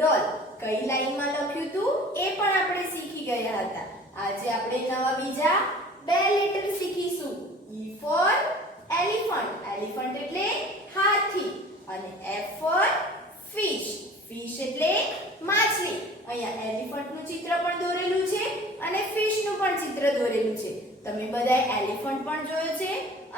ડોલ કઈ લાઈનમાં લખ્યું હતું એ પણ આપણે શીખી ગયા હતા. આજે આપણે નવા બીજા બે લેટર શીખીશું. E for elephant. Elephant એટલે હાથી અને F for fish. Fish એટલે માછલી. અહીંયા એલિફન્ટ નું ચિત્ર પણ દોરેલું છે અને ફિશ નું પણ ચિત્ર દોરેલું છે. તમે બધાએ એલિફન્ટ પણ જોયો છે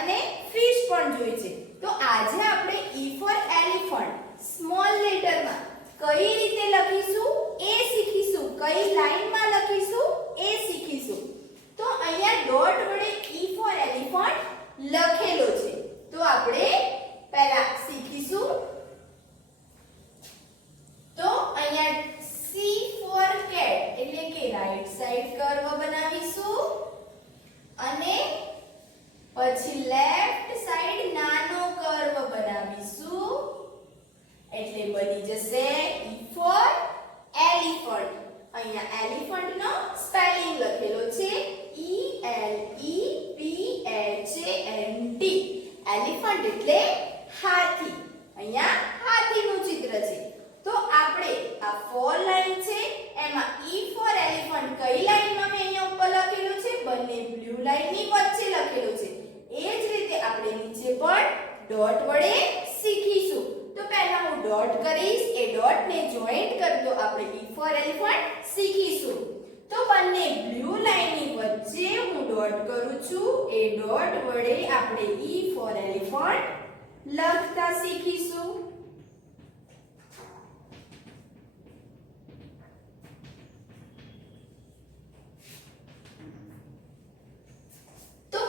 અને ફિશ પણ જોઈ છે. તો આજે આપણે E for elephant સ્મોલ લેટરમાં કઈ રીતે લખીશું એ શીખીશું. કઈ લાઈનમાં લખીશું એ શીખીશું. તો અહીંયા ડોટ વડે E for elephant લખેલો છે. તો આપણે પહેલા શીખીશું. તો અહીંયા C for cat એટલે કે રાઈટ સાઈડ કર્વ બનાવીશું અને પછી લેફ્ટ સાઈડ નાનો કર્વ બનાવીશું એટલે બની જશે E for elephant. અહીંયા એલિફન્ટ નો સ્પેલિંગ લખેલો છે ELEPHANT. એલિફન્ટ એટલે હાથી. અહીંયા હાથીનું ચિત્ર છે. તો આપણે આ 4 લાઈન છે એમાં E for elephant કઈ લાઈનમાં મેં અહીંયા ઉપર લખેલું છે? બંને બ્લુ લાઈનની વચ્ચે લખેલું છે. એ જ રીતે આપણે નીચે પણ ડોટ વડે શીખીશું. તો પહેલા હું ડોટ કરીશ. એ ડોટને જોઈન્ટ કરતો આપણે E for elephant શીખીશું. તો બંને બ્લુ લાઈનની વચ્ચે હું ડોટ કરું છું. એ ડોટ વડે આપણે E for elephant લખતા શીખીશું.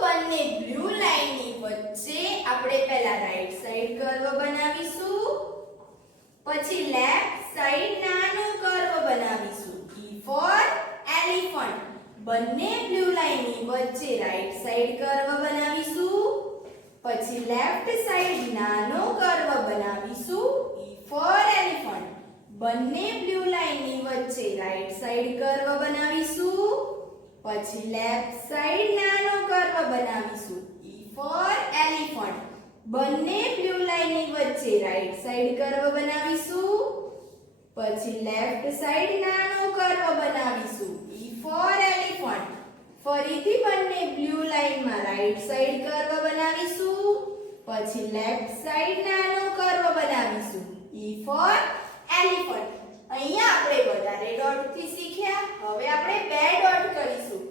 બંને બ્લુ લાઈનની વચ્ચે આપણે પહેલા રાઈટ સાઈડ કર્વ બનાવીશું પછી લેફ્ટ સાઈડ નાનો કર્વ બનાવીશું. E for elephant. બંને બ્લુ લાઈનની વચ્ચે રાઈટ સાઈડ કર્વ બનાવીશું પછી લેફ્ટ સાઈડ નાનો કર્વ બનાવીશું. E for elephant. બંને બ્લુ લાઈનની વચ્ચે રાઈટ સાઈડ કર્વ બનાવીશું પછી લેફ્ટ સાઈડ નાનો કર્વ બનાવીશું. E for elephant. બંને બ્લુ લાઈનની વચ્ચે રાઈટ સાઈડ કર્વ બનાવીશું પછી લેફ્ટ સાઈડ નાનો કર્વ બનાવીશું. E for elephant. ફરીથી બંને બ્લુ લાઈનમાં રાઈટ સાઈડ કર્વ બનાવીશું પછી લેફ્ટ સાઈડ નાનો કર્વ બનાવીશું. E for elephant. અહીંયા આપણે વધારે ડોટ થી શીખ્યા. હવે આપણે બે ડોટ કરીશું.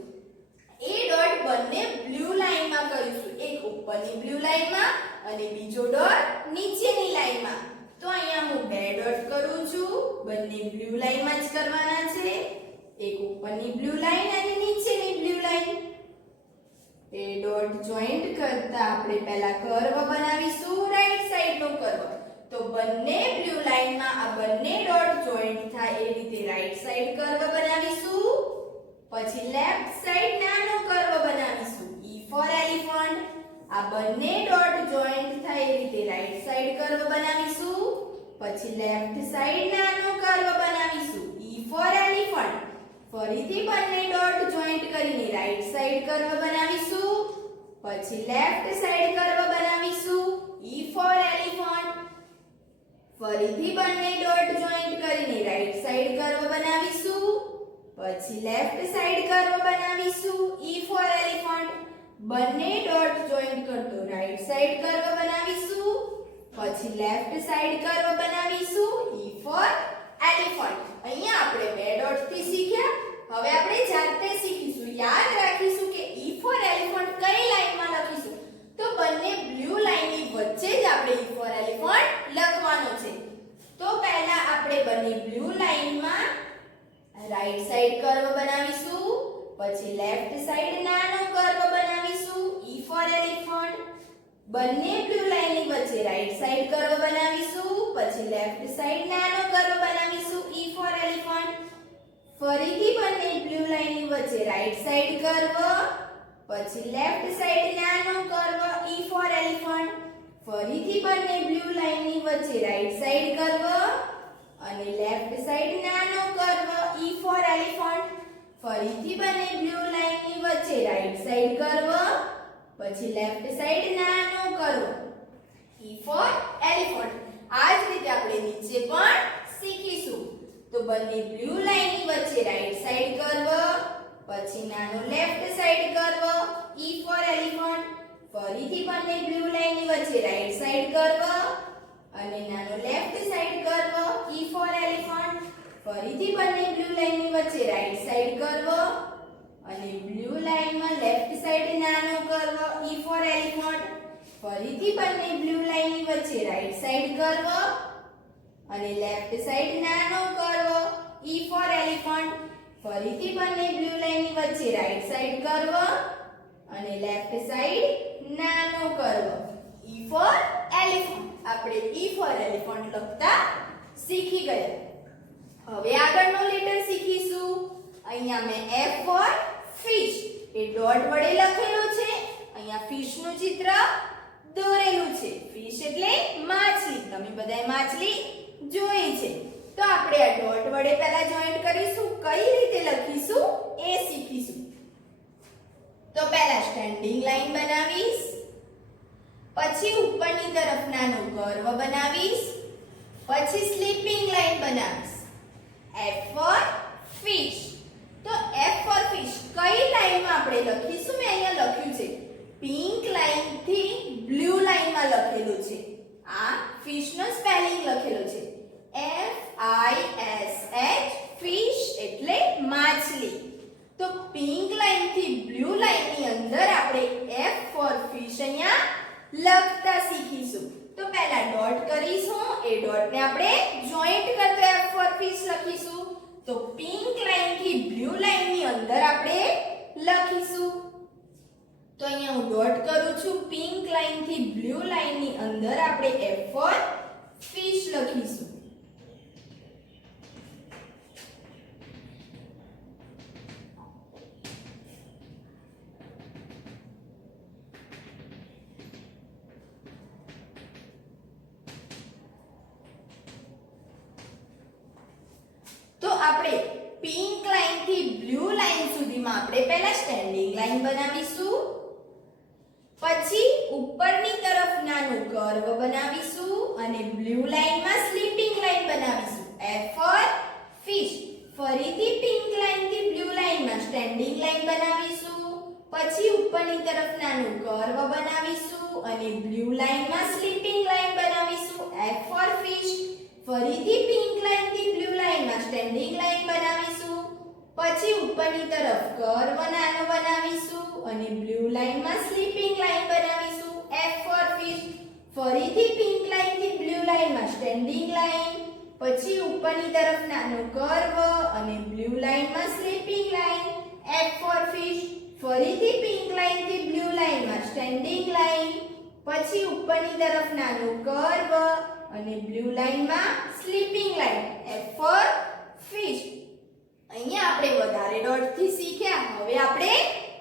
એ ડોટ બંને બ્લુ લાઈનમાં કરીશું. એક ઉપરની બ્લુ લાઈનમાં અને બીજો ડોટ નીચેની લાઈનમાં. તો અહીંયા હું બે ડોટ કરું છું. બંને બ્લુ લાઈનમાં જ કરવાના છે. એક ઉપરની બ્લુ લાઈન અને નીચેની બ્લુ લાઈન. એ ડોટ જોઈન્ટ કરતા આપણે પહેલા કર્વ બનાવીશું રાઈટ સાઈડનો કર્વ. તો બંને બ્લુ લાઈનમાં આ બંને ડોટ જોઈન્ટ થાય એ રીતે રાઈટ સાઈડ કર્વ બનાવીશું પછી લેફ્ટ સાઈડ નાનો કર્વ બનાવીશું. E for elephant. આ બંને ડોટ જોઈન્ટ થાય એ રીતે રાઈટ સાઈડ કર્વ બનાવીશું પછી લેફ્ટ સાઈડ નાનો કર્વ બનાવીશું. E for elephant. ફરીથી બંને ડોટ જોઈન્ટ કરીને રાઈટ સાઈડ કર્વ બનાવીશું પછી લેફ્ટ સાઈડ કર્વ બનાવીશું. E for elephant. ફરીથી બંને ડોટ જોઈન્ટ કરીને રાઈટ સાઈડ કર્વ બનાવીશું પછી લેફ્ટ સાઈડ કર્વ બનાવીશું. E for elephant. બંને ડોટ જોઈન્ટ કરતો રાઈટ સાઈડ કર્વ બનાવીશું પછી લેફ્ટ સાઈડ કર્વ બનાવીશું. E for elephant. અહીંયા આપણે બે ડોટ થી શીખ્યા. હવે આપણે જાતે શીખીશું. યાદ રાખીશું કે E for elephant કઈ લાઈનમાં લખીશું. તો બંને બ્લુ લાઈનની વચ્ચે જ આપણે E for elephant લખવાનો છે. તો પહેલા આપણે બંને બ્લુ લાઈનમાં રાઈટ સાઈડ કર્વ બનાવીશું પછી લેફ્ટ સાઈડ નાનો કર્વ બનાવીશું. E for elephant. બંને બ્લુ લાઈનની વચ્ચે રાઈટ સાઈડ કર્વ બનાવીશું પછી લેફ્ટ સાઈડ નાનો કર્વ બનાવીશું. E for elephant. ફરીથી બંને બ્લુ લાઈનની વચ્ચે રાઈટ સાઈડ કર્વ પછી લેફ્ટ સાઈડ નાનો કર્વ. E for elephant. ફરીથી બંને બ્લુ લાઈનની વચ્ચે રાઈટ સાઈડ કર્વ અને લેફ્ટ સાઈડ નાનો કર્વ. E for elephant. ફરીથી બંને બ્લુ લાઈનની વચ્ચે રાઈટ સાઈડ કર્વ પછી લેફ્ટ સાઈડ નાનો કર્વ. E for elephant. આ જ રીતે આપણે નીચે પણ શીખીશું. ઉપરની બ્લુ લાઈનની વચ્ચે રાઈટ સાઈડ કર્વ, પછી નાનો left side curve E for elephant, ફરીથી બંને બ્લુ લાઈનની વચ્ચે રાઈટ સાઈડ કર્વ અને નાનો left side curve E for elephant, ફરીથી બંને બ્લુ લાઈનની વચ્ચે રાઈટ સાઈડ કર્વ અને બ્લુ લાઈનમાં લેફ્ટ સાઈડ નાનો કર્વ E ફોર એલિફન્ટ, ફરીથી બંને બ્લુ લાઈનની વચ્ચે રાઈટ સાઈડ કર્વ અને લેફ્ટ સાઈડ નાનો કર્વ E ફોર એલિફન્ટ, ફરીથી બંને બ્લુ લાઈનની વચ્ચે રાઈટ સાઈડ કર્વ અને લેફ્ટ સાઈડ નાનો કર્વ E ફોર એલિફન્ટ. આપણે E ફોર એલિફન્ટ લખતા શીખી ગયા. હવે આગળનો લેટર શીખીશું. અહીંયા મેં F ફોર ફિશ એ ડોટ વડે લખેલું છે. અહીંયા ફિશ નું ચિત્ર દોરેલું છે. ફિશ એટલે માછલી. તમે બધાએ માછલી જોઈ છે. તો આપણે આ ડોટ વડે પહેલા જોઈન્ટ કરીશું. કઈ રીતે લખીશું એ શીખીશું. તો પહેલા સ્ટેન્ડિંગ લાઈન બનાવીશ, પછી ઉપરની તરફ નાનો કર્વ બનાવીશ, પછી સ્લીપિંગ લાઈન બનાવીશ. F for fish. તો F ફોર ફિશ કઈ લાઈનમાં આપણે લખીશું? મેં અહીંયા લખ્યું છે પિંક લાઈન થી બ્લુ લાઈનમાં લખેલું છે. આ ફિશ નો સ્પેલિંગ લખેલો છે FISH, ફિશ એટલે માછલી. તો પિંક લાઈન થી બ્લુ લાઈન ની અંદર આપણે F ફોર ફિશ અહીંયા લખતા શીખીશું. તો પહેલા ડોટ કરીશું. એ ડોટ ને આપણે જોઈન્ટ કરતા F ફોર ફિશ લખીશું. તો પિંક લાઈન થી બ્લુ લાઈન ની અંદર આપણે લખીશું. તો અહીંયા હું ડોટ કરું છું. પિંક લાઈન થી બ્લુ લાઈન ની અંદર આપણે F ફોર ફિશ લખીશું. તો આપણે પિંક લાઈન થી બ્લુ લાઈન સુધીમાં આપણે પહેલા સ્ટેન્ડિંગ લાઈન બનાવીશું, પછી ઉપરની તરફ નાનું કર્વ બનાવીશું અને બ્લુ લાઈનમાં સ્લીપિંગ લાઈન બનાવીશું. F for fish. ફરીથી પિંક લાઈન થી બ્લુ લાઈનમાં સ્ટેન્ડિંગ લાઈન બનાવીશું, પછી ઉપરની તરફ નાનું કર્વ બનાવીશું અને બ્લુ લાઈનમાં સ્લીપિંગ લાઈન બનાવીશું. F for fish. ફરીથી પિંક લાઈન થી બ્લુ લાઈનમાં સ્ટેન્ડિંગ લાઈન બનાવીશું, પછી ઉપરની તરફ કર્વ નાનો બનાવીશું અને બ્લુ લાઈનમાં સ્લીપિંગ લાઈન બનાવીશું. F for fish. ફરીથી પિંક લાઈન થી બ્લુ લાઈનમાં સ્ટેન્ડિંગ લાઈન, પછી ઉપરની તરફ નાનો કર્વ અને બ્લુ લાઈનમાં sleeping line. F for fish. ફરીથી પિંક લાઈન થી બ્લુ લાઈનમાં સ્ટેન્ડિંગ લાઈન, પછી ઉપરની તરફ નાનો કર્વ અને બ્લુ લાઈનમાં sleeping line. F for fish. અહીંયા આપણે વધારે ડોટ થી શીખ્યા. હવે આપણે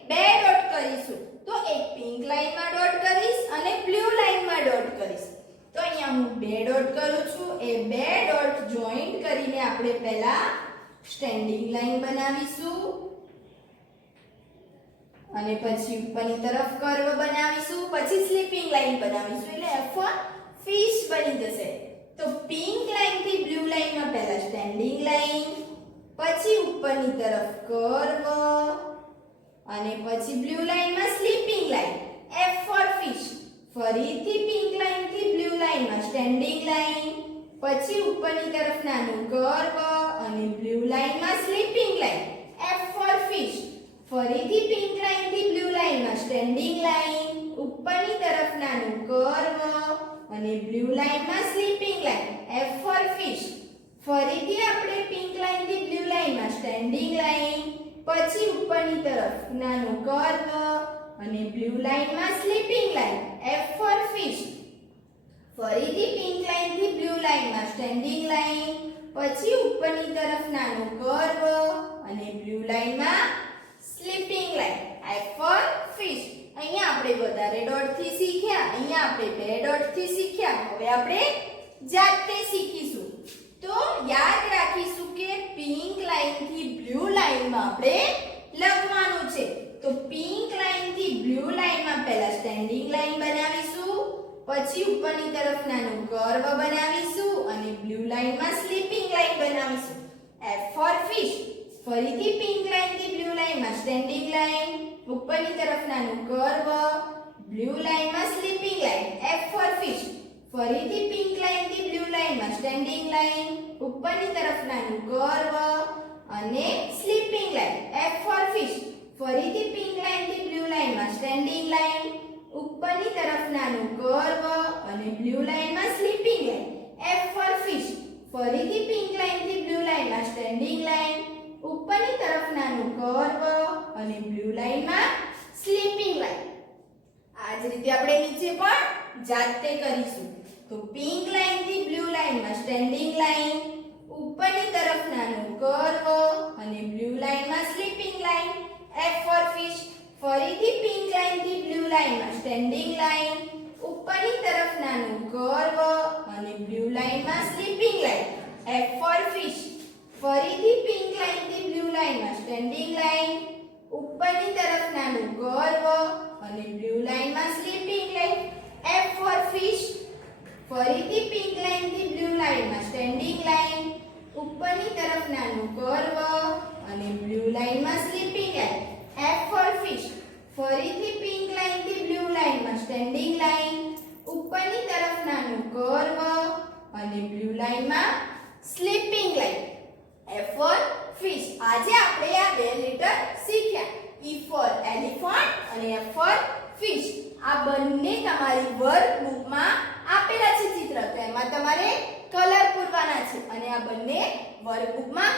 બે ડોટ કરીશું. તો એક પિંક લાઈનમાં ડોટ કરીશ અને બ્લુ લાઈનમાં ડોટ કરીશ. તો અહીંયા હું બે ડોટ કરું છું. એ બે ડોટ જોઈન્ટ કરીને આપણે પહેલા સ્ટેન્ડિંગ લાઈન બનાવીશું અને પછી ઉપરની તરફ કર્વ બનાવીશું, પછી સ્લીપિંગ લાઈન બનાવીશું. એટલે F ફોર ફિશ બની જશે. તો પિંક લાઈન થી બ્લુ લાઈનમાં પહેલા સ્ટેન્ડિંગ લાઈન, પછી ઉપરની તરફ કર્વ અને પછી બ્લુ લાઈનમાં sleeping line. F for fish. ફરીથી પિંક લાઈન થી બ્લુ લાઈનમાં સ્ટેન્ડિંગ લાઈન, પછી ઉપરની તરફ નાનું કર્વ અને બ્લુ લાઈનમાં sleeping line. F for fish. ફરીથી પિંક લાઈન થી બ્લુ લાઈનમાં સ્ટેન્ડિંગ લાઈન, ઉપરની તરફ નાનું કર્વ અને બ્લુ લાઈનમાં sleeping line. F for fish. ફરીથી આપણે પિંક લાઈન થી બ્લુ લાઈનમાં સ્ટેન્ડિંગ લાઈન, પછી ઉપરની તરફ નાનું કર્વ અને બ્લુ લાઈનમાં sleeping line. F for fish. ફરીથી પિંક લાઈન થી બ્લુ લાઈનમાં સ્ટેન્ડિંગ લાઈન, પછી ઉપરની તરફ નાનું કર્વ અને બ્લુ લાઈનમાં sleeping line. F for fish. અહીંયા આપણે વધારે ડોટ થી શીખ્યા. અહીંયા આપણે બે ડોટ થી શીખ્યા. હવે આપણે જાતે શીખીશું. તો યાદ રાખીશું કે પિંક લાઈન થી બ્લુ લાઈનમાં આપણે લખવાનું છે. તો પિંક લાઈન થી બ્લુ લાઈનમાં પહેલા સ્ટેન્ડિંગ લાઈન બનાવીશું, પછી ઉપરની તરફ નાનું કર્વ બનાવીશું અને બ્લુ લાઈનમાં સ્લીપિંગ લાઈન બનાવીશું. F for fish. ફરીથી પિંક લાઈન થી બ્લુ લાઈન માં સ્ટેન્ડિંગ લાઈન, ઉપરની તરફ નાનું કર્વ, બ્લુ લાઈન માં sleeping line. F for fish. ફરીથી પિંક લાઈન થી બ્લુ લાઈન માં સ્ટેન્ડિંગ લાઈન, ઉપરની તરફ નાનું કર્વ અને sleeping line. F for fish. ફરીથી પિંક લાઈન થી બ્લુ લાઈન માં સ્ટેન્ડિંગ લાઈન, ઉપરની તરફ નાનું કર્વ અને બ્લુ લાઈન માં sleeping line. F for fish. ફરીથી પિંક લાઈન થી બ્લુ લાઈન માં સ્ટેન્ડિંગ લાઈન, ઉપરની તરફ નાનું કર્વ અને બ્લુ લાઈન માં સ્લીપિંગ લાઈન. આ જ રીતે આપણે નીચે પણ જાતે કરીશું. તો પિંક લાઈન થી બ્લુ લાઈન માં સ્ટેન્ડિંગ લાઈન, ઉપરની તરફ નાનું કર્વ અને બ્લુ લાઈન માં sleeping line. F for fish. ફરીથી પિંક લાઈન થી બ્લુ લાઈન માં સ્ટેન્ડિંગ લાઈન, ઉપરની તરફ નાનું કર્વ અને બ્લુ લાઈન માં sleeping line. F for fish. ફરીથી પિંક લાઈન થી બ્લુ લાઈન માં સ્ટેન્ડિંગ લાઈન, ઉપરની તરફ નાનું કર્વ અને બ્લુ લાઈન માં sleeping line. F for fish. ફરીથી પિંક લાઈન થી બ્લુ લાઈન માં સ્ટેન્ડિંગ લાઈન, ઉપરની તરફ નાનું કર્વ અને બ્લુ લાઈન માં sleeping line. F for fish. ફરીથી પિંક લાઈન થી બ્લુ લાઈન માં સ્ટેન્ડિંગ લાઈન, ઉપરની તરફ નાનું કર્વ અને બ્લુ લાઈન માં sleeping line. F for fish. આજે આપણે આ બે લેટર શીખ્યા. E for elephant અને F for fish. આ બંને તમારી વર્કબુકમાં આપેલા છે ચિત્ર. તો એમાં તમારે કલર પૂરવાના છે અને આ બંને વર્કબુકમાં